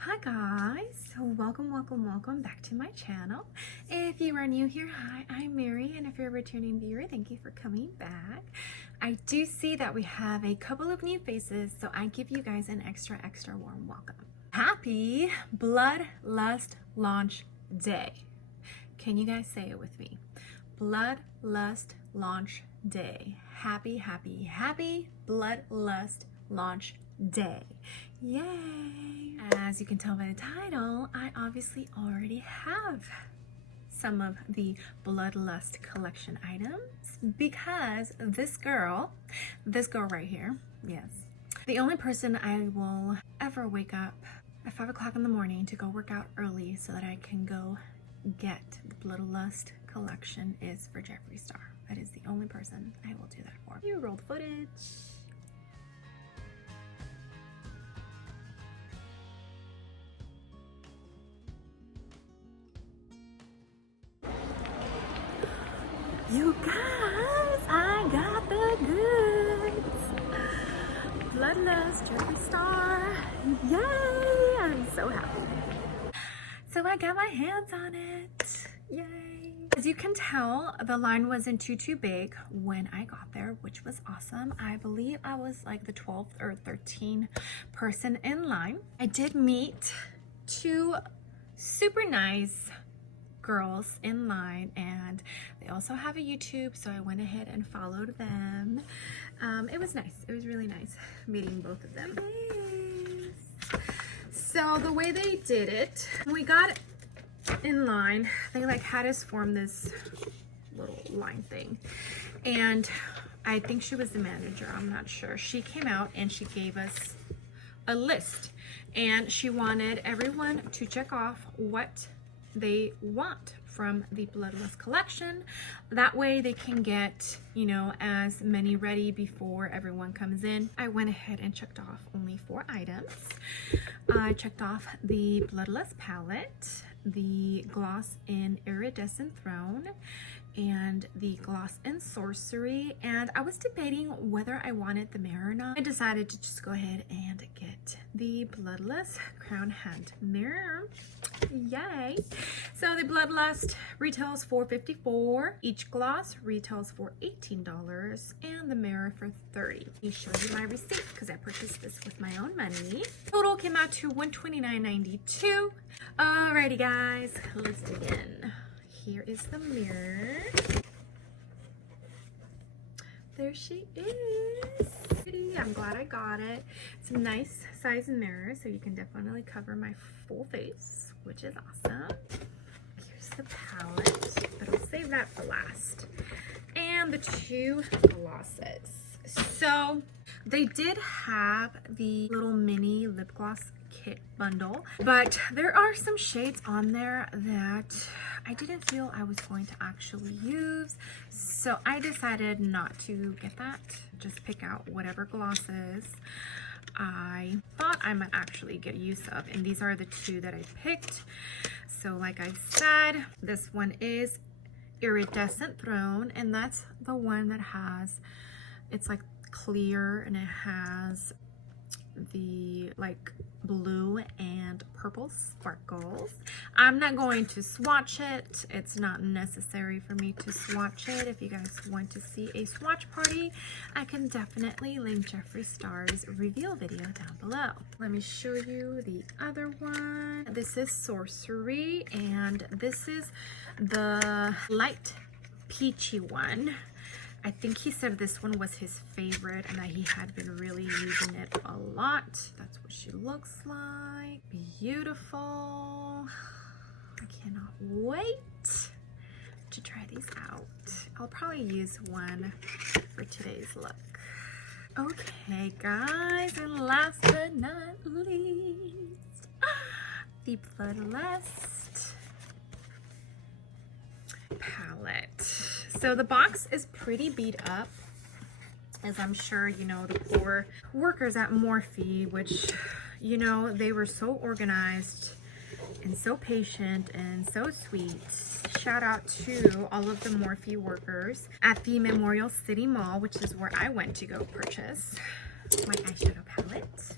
Hi guys, welcome back to my channel. If you are new here, hi, I'm Mary, and if you're a returning viewer, thank you for coming back. I do see that we have a couple of new faces, so I give you guys an extra warm welcome. Happy Bloodlust Launch Day. Can you guys say it with me? Bloodlust Launch Day. Happy Bloodlust Launch Day. Yay! As you can tell by the title, I obviously already have some of the Bloodlust collection items because this girl right here, yes, the only person I will ever wake up at 5 o'clock in the morning to go work out early so that I can go get the Bloodlust collection is for Jeffree Star. That is the only person I will do that for. You rolled footage. You guys, I got the goods. Bloodlust, Jeffree Star. Yay! I'm so happy. So I got my hands on it. Yay! As you can tell, the line wasn't too big when I got there, which was awesome. I believe I was like the 12th or 13th person in line. I did meet two super nice girls in line, and they also have a YouTube, so I went ahead and followed them. It was nice. It was really nice meeting both of them. So the way they did it, when we got in line, they like had us form this little line thing, and I think she was the manager, I'm not sure. She came out and she gave us a list, and she wanted everyone to check off what they want from the Bloodlust collection. That way they can get, you know, as many ready before everyone comes in. I went ahead and checked off only 4 items. I checked off the Bloodlust palette, the gloss in Iridescent Throne, and the gloss in Sorcery, and I was debating whether I wanted the mirror or not. I decided to just go ahead and get the Bloodlust Crown Hand mirror. Yay! So the Bloodlust retails for $54. Each gloss retails for $18, and the mirror for $30. Let me show you my receipt because I purchased this with my own money. Total came out to $129.92. Alrighty guys, let's begin. Here is the mirror. There she is. I'm glad I got it. It's a nice size mirror, so you can definitely cover my full face, which is awesome. Here's the palette, but I'll save that for last. And the 2 glosses. So they did have the little mini lip gloss kit bundle, but there are some shades on there that I didn't feel I was going to actually use, so I decided not to get that. Just pick out whatever glosses I thought I might actually get use of, and these are the 2 that I picked. So like I said, this one is Iridescent Throne, and that's the one that has, it's like clear, and it has the like blue and purple sparkles. I'm not going to swatch it. It's not necessary for me to swatch it. If you guys want to see a swatch party, I can definitely link Jeffree Star's reveal video down below. Let me show you the other one. This is Sorcery, and this is the light peachy one. I think he said this one was his favorite and that he had been really using it a lot. That's what she looks like. Beautiful. I cannot wait to try these out. I'll probably use one for today's look. Okay, guys, and last but not least, the Bloodlust palette. So the box is pretty beat up, as I'm sure you know, the poor workers at Morphe, which, you know, they were so organized and so patient and so sweet. Shout out to all of the Morphe workers at the Memorial City Mall, which is where I went to go purchase my eyeshadow palette.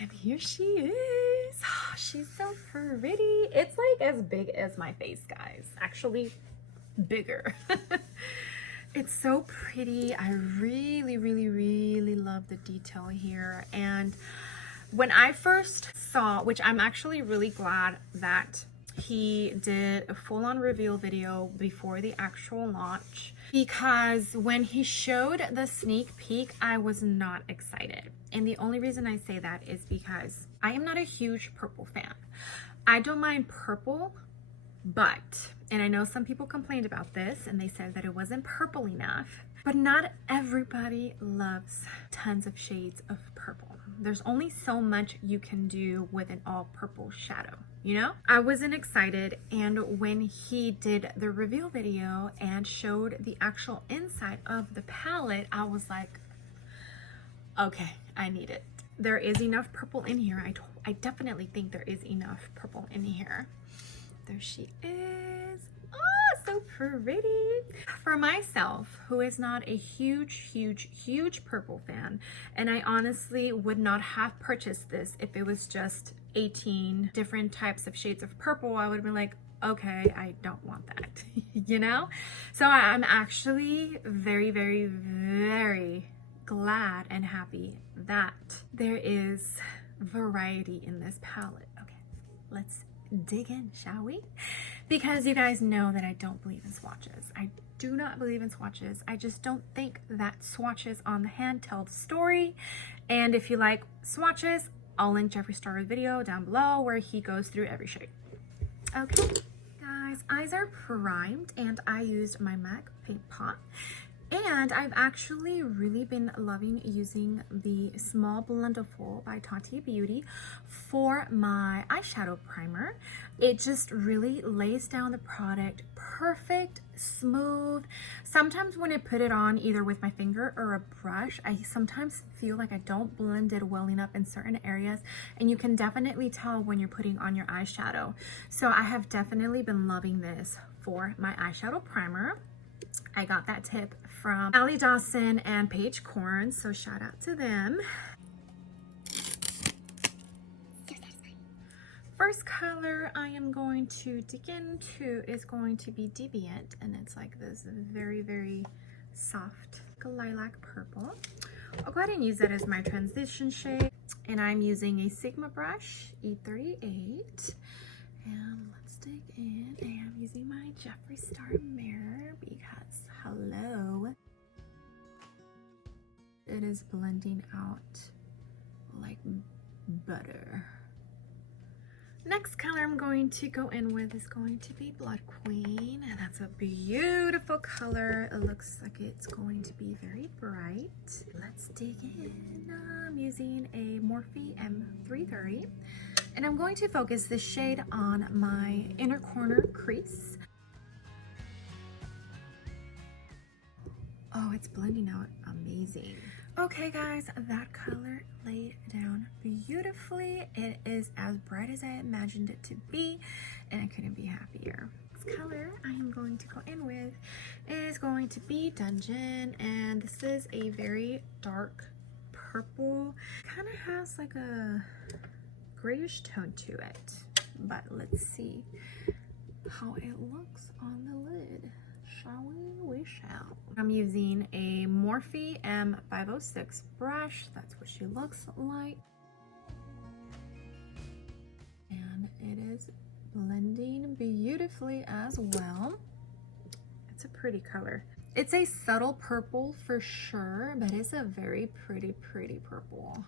And here she is. she's so pretty. It's like as big as my face, guys. Actually, bigger. It's so pretty. I really, really, really love the detail here. And when I first saw, which I'm actually really glad that he did a full-on reveal video before the actual launch, because when he showed the sneak peek, I was not excited. And the only reason I say that is because I am not a huge purple fan. I don't mind purple, but, and I know some people complained about this and they said that it wasn't purple enough, but not everybody loves tons of shades of purple. There's only so much you can do with an all purple shadow, you know? I wasn't excited, and when he did the reveal video and showed the actual inside of the palette, I was like, okay, I need it. There is enough purple in here. I definitely think there is enough purple in here. There she is. Oh, so pretty. For myself, who is not a huge purple fan, and I honestly would not have purchased this if it was just 18 different types of shades of purple, I would have been like, okay, I don't want that, you know? So I'm actually very, very, very glad and happy that there is variety in this palette. Okay, let's dig in, shall we? Because you guys know that I don't believe in swatches. I do not believe in swatches. I just don't think that swatches on the hand tell the story. And if you like swatches, I'll link Jeffree Star's video down below where he goes through every shade. Okay, guys, eyes are primed and I used my MAC paint pot. And I've actually really been loving using the Small Blendful by Tati Beauty for my eyeshadow primer. It just really lays down the product perfect, smooth. Sometimes when I put it on either with my finger or a brush, I sometimes feel like I don't blend it well enough in certain areas, and you can definitely tell when you're putting on your eyeshadow. So I have definitely been loving this for my eyeshadow primer. I got that tip from Allie Dawson and Paige Korn, so shout out to them. First color I am going to dig into is going to be Deviant, and it's like this very, very soft lilac purple. I'll go ahead and use that as my transition shade, and I'm using a Sigma brush, E38. And let's dig in, and I'm using my Jeffree Star mirror because, hello, it is blending out like butter. Next color I'm going to go in with is going to be Blood Queen, and that's a beautiful color. It looks like it's going to be very bright. Let's dig in. I'm using a Morphe M330. And I'm going to focus this shade on my inner corner crease. Oh, it's blending out amazing. Okay guys, that color laid down beautifully. It is as bright as I imagined it to be, and I couldn't be happier. This color I am going to go in with is going to be Dungeon, and this is a very dark purple. Kind of has like a grayish tone to it, but let's see how it looks on the lid. Shall we? We shall. I'm using a Morphe M506 brush. That's what she looks like, and it is blending beautifully as well. It's a pretty color. It's a subtle purple for sure, but it's a very pretty purple.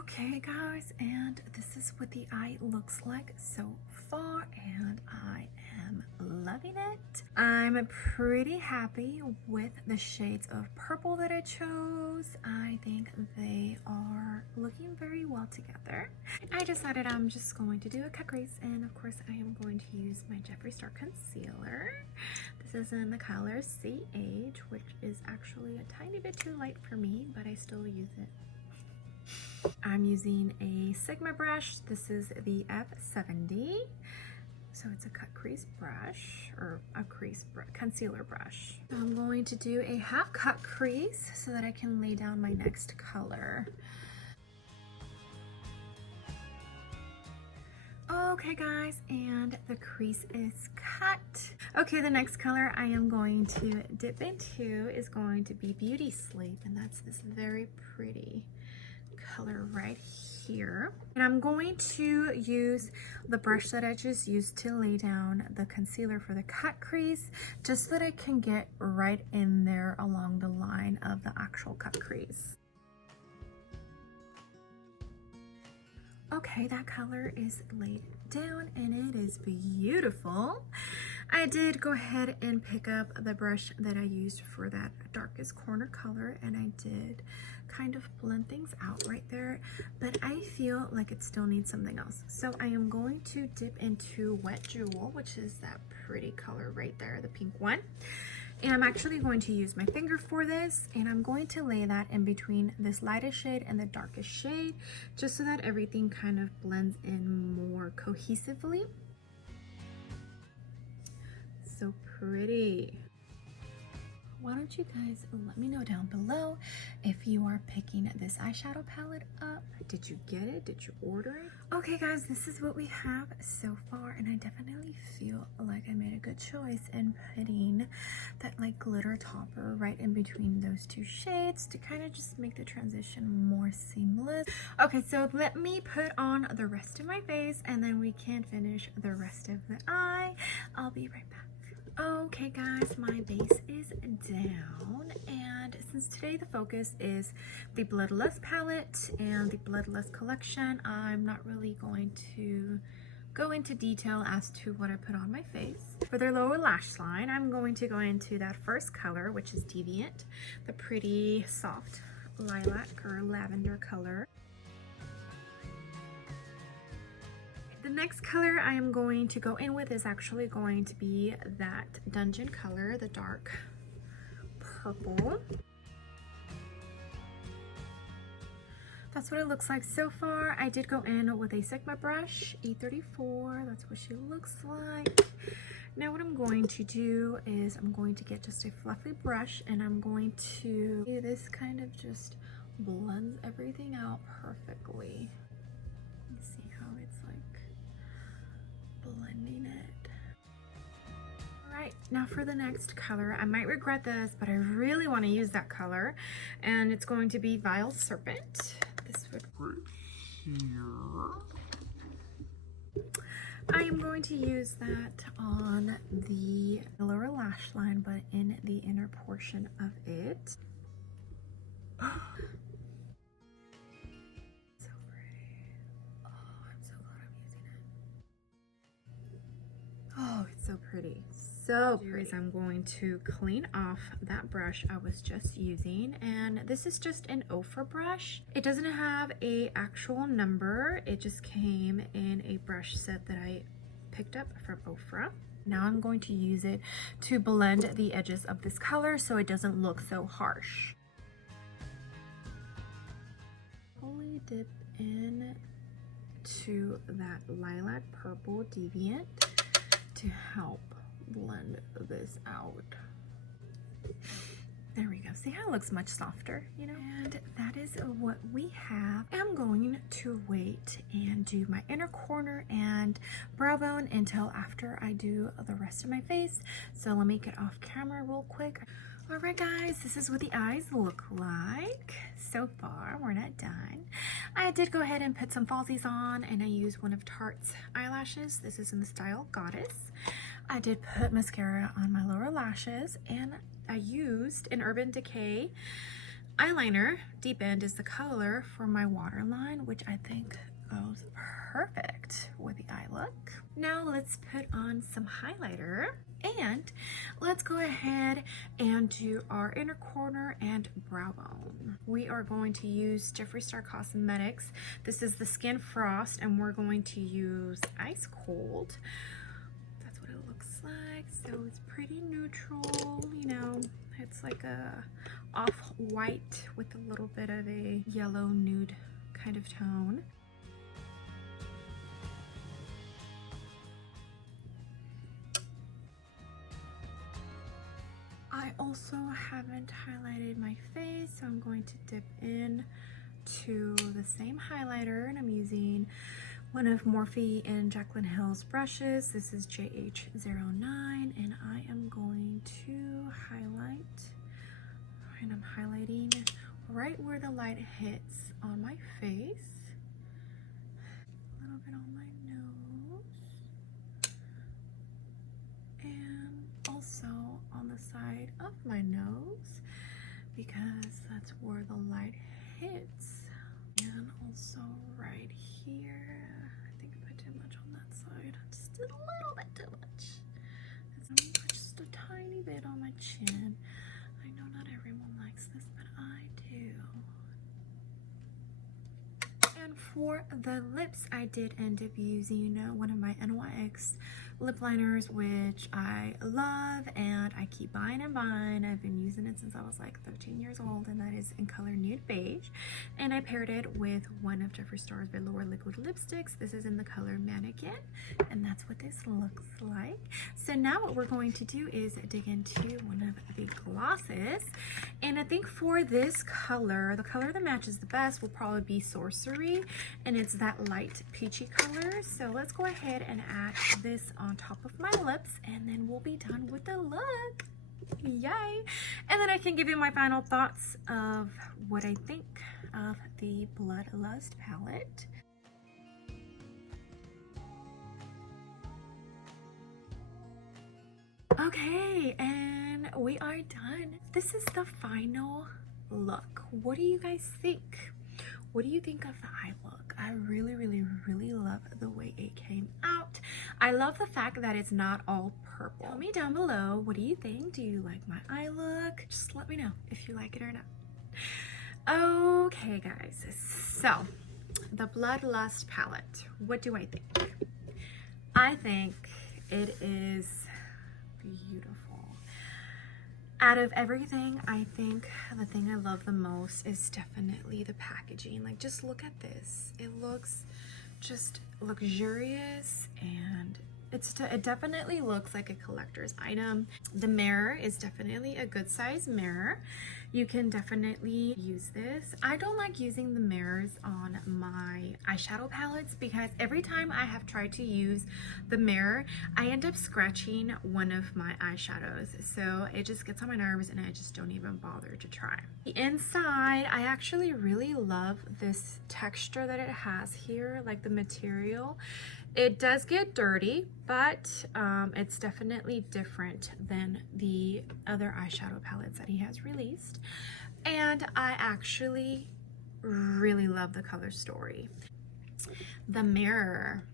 Okay guys, and this is what the eye looks like so far, and I am loving it. I'm pretty happy with the shades of purple that I chose. I think they are looking very well together. I decided I'm just going to do a cut crease, and of course I am going to use my Jeffree Star concealer. This is in the color CH, which is actually a tiny bit too light for me, but I still use it. I'm using a Sigma brush. This is the F70. So it's a cut crease brush, or a concealer brush. I'm going to do a half cut crease so that I can lay down my next color. Okay guys, and the crease is cut. Okay, the next color I am going to dip into is going to be Beauty Sleep, and that's this very pretty color right here. And I'm going to use the brush that I just used to lay down the concealer for the cut crease, just so that I can get right in there along the line of the actual cut crease. Okay, that color is laid down and it is beautiful. I did go ahead and pick up the brush that I used for that darkest corner color, and I did kind of blend things out right there, but I feel like it still needs something else. So I am going to dip into Wet Jewel, which is that pretty color right there, the pink one. And I'm actually going to use my finger for this, and I'm going to lay that in between this lightest shade and the darkest shade, just so that everything kind of blends in more cohesively. So pretty. Why don't you guys let me know down below if you are picking this eyeshadow palette up. Did you get it? Did you order it? Okay guys, this is what we have so far, and I definitely feel like I made a good choice in putting that like glitter topper right in between those two shades to kind of just make the transition more seamless. Okay, so let me put on the rest of my face and then we can finish the rest of the eye. I'll be right back. Okay guys, my base is down, and since today the focus is the Bloodlust palette and the Bloodlust collection, I'm not really going to go into detail as to what I put on my face. For their lower lash line, I'm going to go into that first color, which is Deviant, the pretty soft lilac or lavender color. The next color I am going to go in with is actually going to be that Dungeon color, the dark purple. That's what it looks like so far. I did go in with a Sigma brush, E34. That's what she looks like. Now what I'm going to do is I'm going to get just a fluffy brush, and I'm going to do this kind of just blends everything out perfectly. You see how it's like blending it. Alright, now for the next color. I might regret this, but I really want to use that color, and it's going to be Vile Serpent. This would right here. I am going to use that on the lower lash line, but in the inner portion of it. Oh, it's so pretty. So pretty. I'm going to clean off that brush I was just using, and this is just an Ofra brush. It doesn't have a actual number. It just came in a brush set that I picked up from Ofra. Now I'm going to use it to blend the edges of this color so it doesn't look so harsh. Fully dip in to that lilac purple Deviant to help blend this out. There we go. See how it looks much softer, you know? And that is what we have. I'm going to wait and do my inner corner and brow bone until after I do the rest of my face. So let me get off camera real quick. Alright guys, this is what the eyes look like so far. We're not done. I did go ahead and put some falsies on, and I used one of Tarte's eyelashes. This is in the style Goddess. I did put mascara on my lower lashes, and I used an Urban Decay eyeliner. Deep End is the color for my waterline, which I think goes perfect with the eye look. Now let's put on some highlighter, and let's go ahead and do our inner corner and brow bone. We are going to use Jeffree Star Cosmetics. This is the Skin Frost, and we're going to use Ice Cold. That's what it looks like. So it's pretty neutral, you know. It's like a off-white with a little bit of a yellow nude kind of tone. I also haven't highlighted my face, so I'm going to dip in to the same highlighter, and I'm using one of Morphe and Jaclyn Hill's brushes. This is JH09, and I am going to highlight, and I'm highlighting right where the light hits on my face, a little bit on my nose, and also on the side of my nose, because that's where the light hits, and also right here. I think I put too much on that side, just a little bit too much. Just a tiny bit on my chin. I know not everyone likes this, but I do. And for the lips, I did end up using one of my NYX lip liners, which I love and I keep buying and buying. I've been using it since I was like 13 years old, and that is in color Nude Beige. And I paired it with one of Jeffree Star's Velour liquid lipsticks. This is in the color Mannequin, and that's what this looks like. So now what we're going to do is dig into one of the glosses. And I think for this color, the color that matches the best will probably be Sorcery, and it's that light peachy color. So let's go ahead and add this on top of my lips, and then we'll be done with the look. Yay! And then I can give you my final thoughts of what I think of the Bloodlust palette. Okay, and we are done. This is the final look. What do you guys think? What do you think of the eye look? I really, really, really love the way it came out. I love the fact that it's not all purple. Tell me down below, what do you think? Do you like my eye look? Just let me know if you like it or not. Okay, guys, so the Bloodlust palette. What do I think? I think it is beautiful. Out of everything, I think the thing I love the most is definitely the packaging. Like, just look at this. It looks just luxurious, and it definitely looks like a collector's item. The mirror is definitely a good size mirror. You can definitely use this. I don't like using the mirrors on my eyeshadow palettes because every time I have tried to use the mirror, I end up scratching one of my eyeshadows. So it just gets on my nerves and I just don't even bother to try. The inside, I actually really love this texture that it has here, like the material. It does get dirty, but it's definitely different than the other eyeshadow palettes that he has released. And I actually really love the color story. The mirror.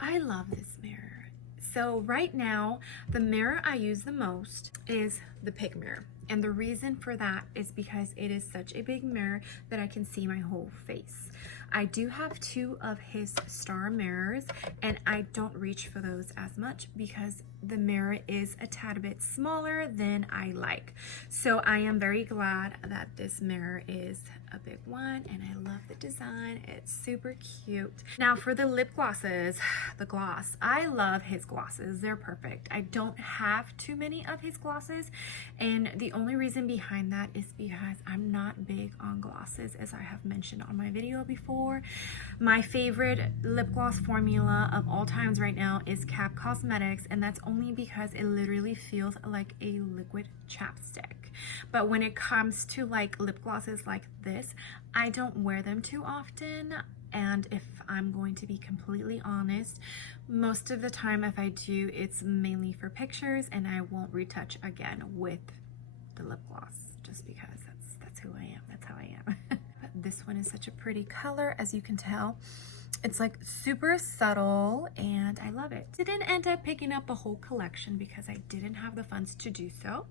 I love this mirror. So right now, the mirror I use the most is the Pig mirror. And the reason for that is because it is such a big mirror that I can see my whole face. I do have two of his Star mirrors, and I don't reach for those as much because the mirror is a tad bit smaller than I like. So I am very glad that this mirror is a big one, and I love the design. It's super cute. Now for the lip glosses, the gloss. I love his glosses. They're perfect. I don't have too many of his glosses, and the only reason behind that is because I'm not big on glosses, as I have mentioned on my video before. My favorite lip gloss formula of all times right now is Cap Cosmetics, and that's only because it literally feels like a liquid chapstick. But when it comes to like lip glosses like this, I don't wear them too often. And if I'm going to be completely honest, most of the time if I do, it's mainly for pictures, and I won't retouch again with the lip gloss just because that's who I am. That's how I am. But this one is such a pretty color, as you can tell. It's like super subtle, and I love it. Didn't end up picking up a whole collection because I didn't have the funds to do so.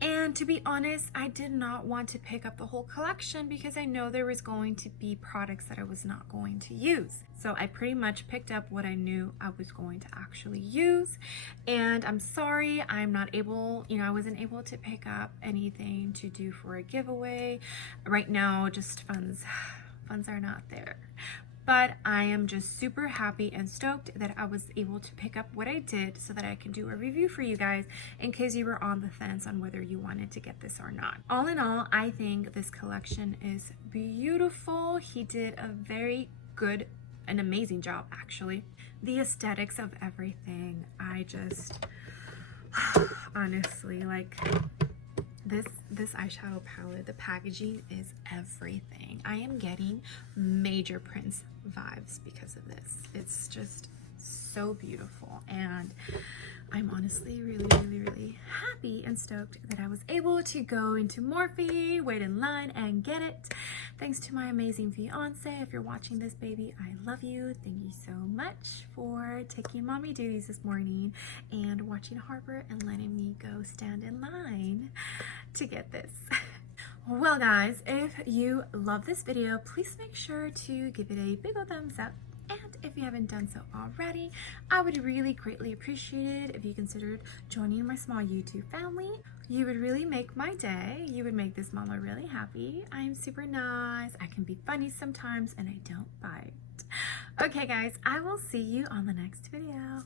And to be honest, I did not want to pick up the whole collection because I know there was going to be products that I was not going to use. So I pretty much picked up what I knew I was going to actually use. And I'm sorry, I'm not able, I wasn't able to pick up anything to do for a giveaway. Right now, just funds are not there. But I am just super happy and stoked that I was able to pick up what I did so that I can do a review for you guys in case you were on the fence on whether you wanted to get this or not. All in all, I think this collection is beautiful. He did a very good an amazing job actually. The aesthetics of everything, I just honestly, like this eyeshadow palette, the packaging is everything. I am getting major Prince vibes because of this. It's just so beautiful, and I'm honestly really happy and stoked that I was able to go into Morphe, wait in line, and get it. Thanks to my amazing fiance. If you're watching this, baby, I love you. Thank you so much for taking mommy duties this morning and watching Harper and letting me go stand in line to get this. Well guys, if you love this video, please make sure to give it a big ol' thumbs up. And if you haven't done so already, I would really greatly appreciate it if you considered joining my small YouTube family. You would really make my day. You would make this mama really happy. I'm super nice. I can be funny sometimes, and I don't bite. Okay guys, I will see you on the next video.